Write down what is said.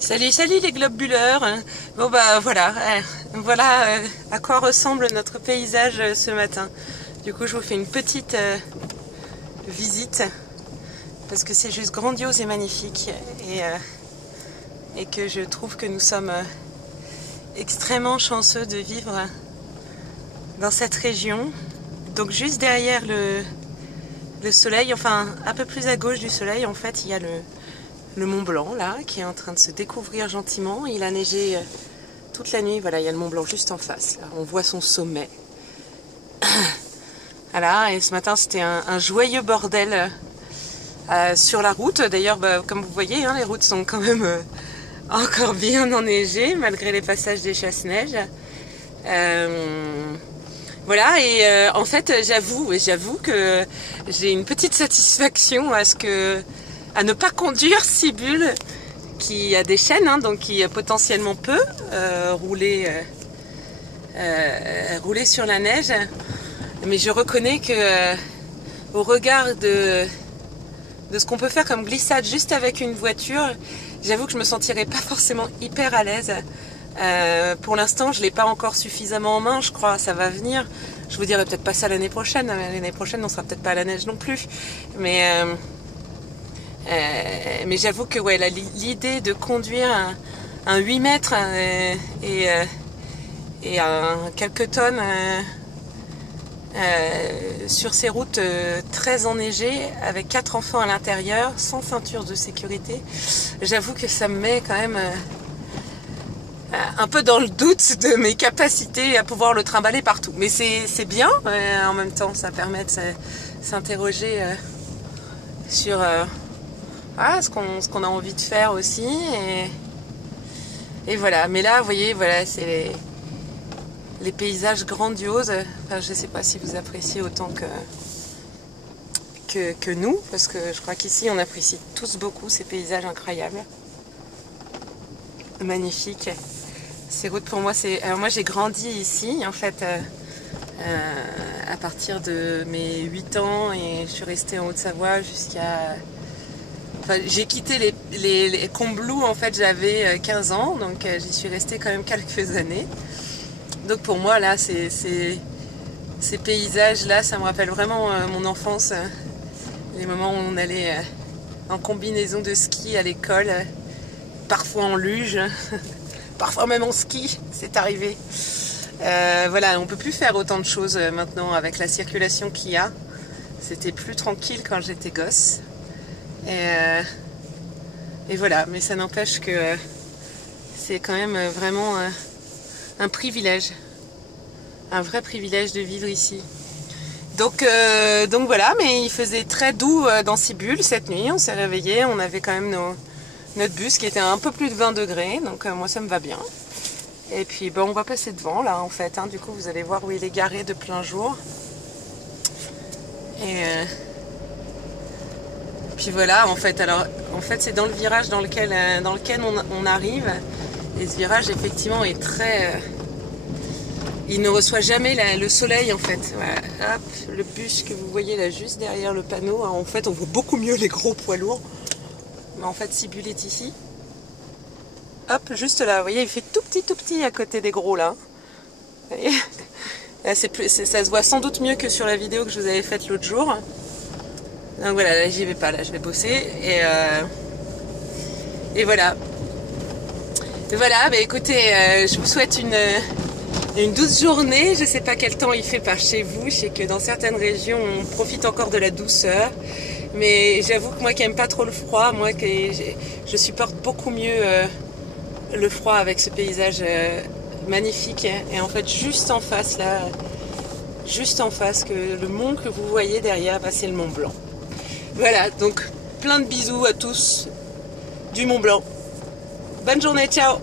Salut, salut les globuleurs. Bon bah voilà, voilà à quoi ressemble notre paysage ce matin. Du coup je vous fais une petite visite parce que c'est juste grandiose et magnifique et que je trouve que nous sommes extrêmement chanceux de vivre dans cette région. Donc juste derrière le soleil, enfin un peu plus à gauche du soleil, en fait il y a le Mont Blanc là qui est en train de se découvrir gentiment. Il a neigé toute la nuit. Voilà, il y a le Mont Blanc juste en face là. On voit son sommet. Voilà, et ce matin c'était un joyeux bordel sur la route. D'ailleurs bah, comme vous voyez hein, les routes sont quand même encore bien enneigées malgré les passages des chasse-neige. Voilà, et en fait j'avoue que j'ai une petite satisfaction à ne pas conduire Sibule qui a des chaînes, hein, donc qui potentiellement peut rouler sur la neige. Mais je reconnais que au regard de ce qu'on peut faire comme glissade juste avec une voiture, j'avoue que je me sentirais pas forcément hyper à l'aise. Pour l'instant, je l'ai pas encore suffisamment en main, je crois, ça va venir. Je vous dirai peut-être pas ça l'année prochaine. L'année prochaine, on sera peut-être pas à la neige non plus. Mais j'avoue que ouais, l'idée de conduire un 8 mètres et quelques tonnes sur ces routes très enneigées avec 4 enfants à l'intérieur, sans ceinture de sécurité, j'avoue que ça me met quand même un peu dans le doute de mes capacités à pouvoir le trimballer partout. Mais c'est bien, en même temps ça permet de s'interroger sur ce qu'on a envie de faire aussi, et voilà. Mais là vous voyez, voilà, c'est les paysages grandioses. Enfin, je ne sais pas si vous appréciez autant que nous, parce que je crois qu'ici on apprécie tous beaucoup ces paysages incroyables, magnifiques. Ces routes pour moi, alors moi j'ai grandi ici en fait à partir de mes 8 ans, et je suis restée en Haute-Savoie jusqu'à... Enfin, j'ai quitté les Combloux, en fait j'avais 15 ans, donc j'y suis restée quand même quelques années. Donc pour moi là, ces paysages là, ça me rappelle vraiment mon enfance, les moments où on allait en combinaison de ski à l'école, parfois en luge, parfois même en ski, c'est arrivé. Voilà, on peut plus faire autant de choses maintenant avec la circulation qu'il y a. C'était plus tranquille quand j'étais gosse. Et voilà, mais ça n'empêche que c'est quand même vraiment un privilège, un vrai privilège de vivre ici. Donc voilà, mais il faisait très doux dans Sibule cette nuit. On s'est réveillé, on avait quand même notre bus qui était à un peu plus de 20 degrés, donc moi ça me va bien. Et puis bon, on va passer devant là en fait, hein. Du coup vous allez voir où il est garé de plein jour. Et puis voilà, en fait c'est dans le virage dans lequel on arrive. Et ce virage effectivement est très... il ne reçoit jamais le soleil en fait. Voilà. Hop, le bus que vous voyez là juste derrière le panneau, en fait on voit beaucoup mieux les gros poids lourds. Mais en fait Sibule est ici. Hop, juste là, vous voyez, il fait tout petit à côté des gros là. Vous voyez, là, ça se voit sans doute mieux que sur la vidéo que je vous avais faite l'autre jour. Donc voilà, là j'y vais pas, là je vais bosser. Et voilà. Et voilà, bah écoutez, je vous souhaite une douce journée. Je sais pas quel temps il fait par chez vous. Je sais que dans certaines régions on profite encore de la douceur. Mais j'avoue que moi qui aime pas trop le froid, moi je supporte beaucoup mieux le froid avec ce paysage magnifique. Et en fait juste en face là, juste en face, que le mont que vous voyez derrière, bah, c'est le Mont Blanc. Voilà, donc plein de bisous à tous du Mont Blanc. Bonne journée, ciao!